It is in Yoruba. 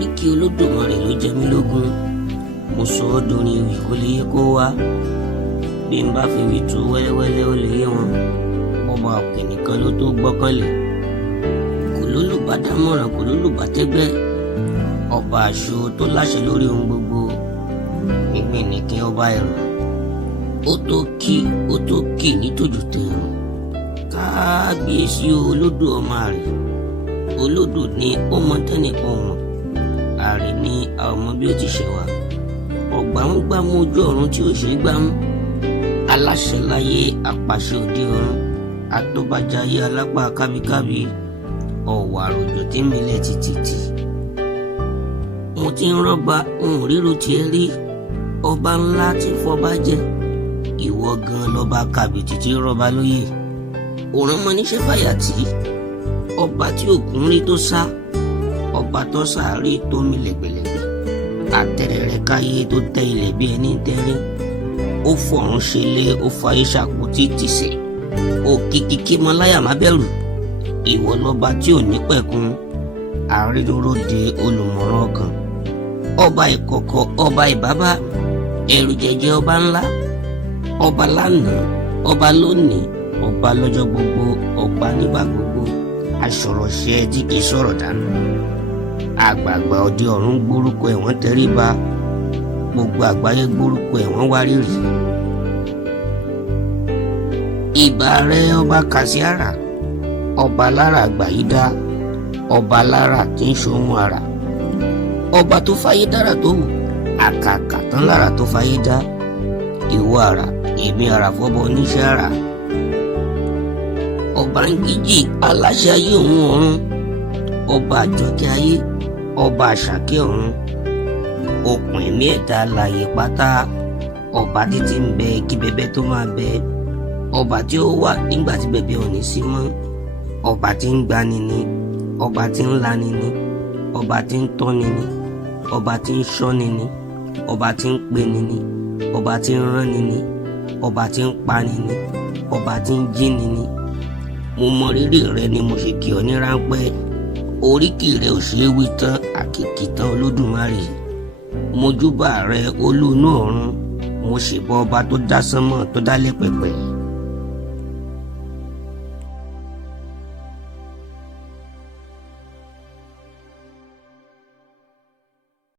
oríkì Olódùmarè ló jẹ mí lógún. Mo sọ ọ́ dorin ewì kó lè yé kó wá. Bí n bá fi wí tu wẹ́lẹ́wẹ́lẹ́ ó lè yé wọn. Ọba òkè nìkan ló tó gbọ́kànlé. Kò lólùbádámọ̀ràn, kò lólùbátẹ́gbẹ́. Ọba àṣọ tó láṣẹ lórí ohun gbogbo. Gbígbìn nìkan ọba ẹ̀rù. Ó tó kì ní tòjú tẹ̀rùn. Kábíyèsí Olódùmarè. Olódù ni ó mọ tẹ́nìkan wọn. Àrè ni àwọn ọmọ bí ó ti ṣe wà. Ọ̀gbà ń gbámú ojú ọ̀run tí ò ṣeé gbámú. Aláṣẹ láyé apàṣẹ òde ọ̀run. Àtọ́bàjáyé alápá kábíkábí. Ọ̀wà àròjò tí milẹ̀ tìtìtì. Mo ti ń rọ́bà ohun ríro tiẹ̀ rí. Ọba ńlá tí fọba jẹ. Ìwọ gan lọ́ba kàbìtì tí rọ́bà lóyè. Òràn mọ níṣẹ́ fàyàtì. Ọba tí òkun rí tó sá. Ọba tó sáré tó mì lẹ́gbẹ̀lẹ́gbẹ̀. Àtẹ̀rẹ̀rẹ̀ káyé tó tẹ ilẹ̀ bí ẹni tẹ́rí. Ó fọ̀run ṣẹlẹ̀ ó fayé ṣàpótí tìṣẹ̀. Òkìkí mọ láyà má bẹ̀rù. Ìwọ lọ́ba tí ò ní pẹ̀kun. Àrínúróde olùmọ̀ràn ọkàn. Ọba ìkọ̀kọ̀ ọba ìbábá. Ẹ̀rù jẹ̀jẹ̀ ọba ńlá. Ọba lánàá ọba lónìí. Ọba lọ́jọ́ gbogbo ọba nígbà gbogbo. Aṣọ̀rọ̀ṣẹ́ tí kìí sọ̀rọ̀ dànù. Àgbààgbà òde ọ̀run gbórúkọ ẹ̀ wọ́n tẹríba. Gbogbo àgbáyé gbórúkọ ẹ̀ wọ́n wárìrì. Ìbà rẹ ọba Kàsíàrà. Ọba lára àgbàyídá. Ọba lára tí ń ṣohun àrà. Ọba tó fayé dára tó wù. Àkàkà tán lára tó fayé dá. Ìwọ àrà èmi àrà fọ́bọ oníṣẹ́ àrà. Ọba ń gíjì aláṣẹ ayé òun ọ̀run. Ọba àjọkẹ́ ayé. Ọba àṣàkẹ́ ọ̀run. Okùn ẹ̀mí ẹ̀dá alààyè pátá. Ọba títí ń bẹ kí bẹbẹ tó máa bẹ. Ọba tí ó wà nígbà tí bẹbẹ ò ní sí mọ́. Ọba tí ń gbani ni. Ọba tí ń lani ni. Ọba tí ń tọ́ni ni. Ọba tí ń ṣọ́ni ni. Ọba tí ń peni ni. Ọba tí ń ránni ni. Ọba tí ń pani ni. Ọba tí ń jíni ni. Mo mọ rírì rẹ ni mo ṣe kí ọ ní ráńpẹ́. Oríkì rẹ ò ṣeé wí tán àkìkì tán Olódùmarè. Mo júbà rẹ olú inú ọ̀run. Mo ṣèbà ọba tó dá sánmọ̀ tó dálẹ̀ pẹ̀pẹ̀.